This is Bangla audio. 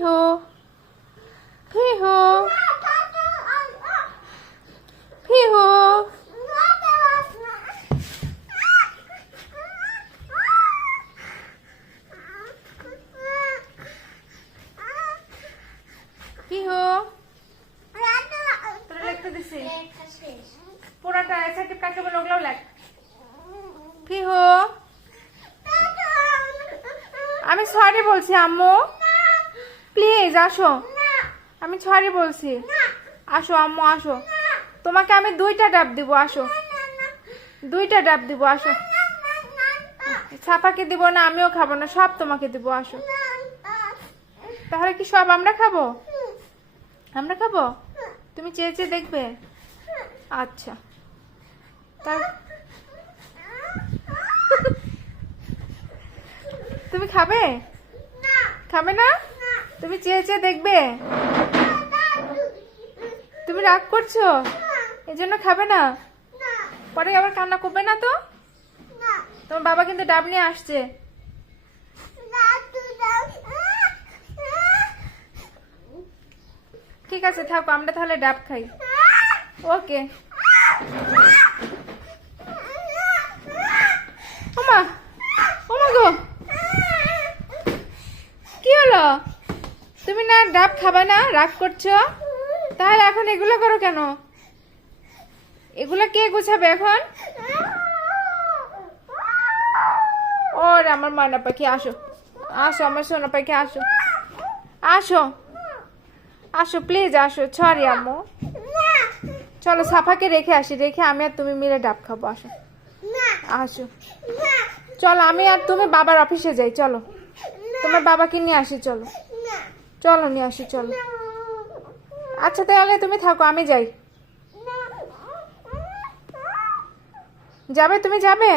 পিহু পিহু পিহু পিহু তোরা লিখতে দিছি পুরাটা এসে কাকে বলে ওগুলো লেখ পিহু আমি সরি বলছি আম্মু প্লিজ আসো আমি সরি বলছি আসো আম্মু আসো তোমাকে আমি দুইটা ডাব দিব আসো দুইটা ডাব দিব আসো ছাপাকে দিব না আমিও খাবো না সব তোমাকে দিব আসো তাহলে কি সব আমরা খাবো আমরা খাবো তুমি চেয়ে চেয়ে দেখবে আচ্ছা তুমি খাবে খাবে না তুমি চেয়ে চেয়ে দেখবে তুমি রাগ করছো এই জন্য খাবে না পরে আবার কান্না করবে না তো তোমার বাবা কিন্তু ডাব নিয়ে আসছে ঠিক আছে থাকো আমরা তাহলে ডাব খাই ওকে ওমা ওমা গো কি হলো তুমি না ডাব খাবে না রাগ করছো তাহলে এখন এগুলো করো কেন এগুলো কে গুছাবে এখন ওর আমার ময়না পাখি আসো আসো আমার সোনা পাখি আসো আসো আসো প্লিজ আসো সরি আম্মু চলো সাফাকে রেখে আসি রেখে আমি আর তুমি মিলে ডাব খাবো আসো আসো চলো আমি আর তুমি বাবার অফিসে যাই চলো তোমার বাবাকে নিয়ে আসি চলো চলো নিয়ে আসি চলো আচ্ছা তাহলে তুমি থাকো আমি যাই যাবে তুমি যাবে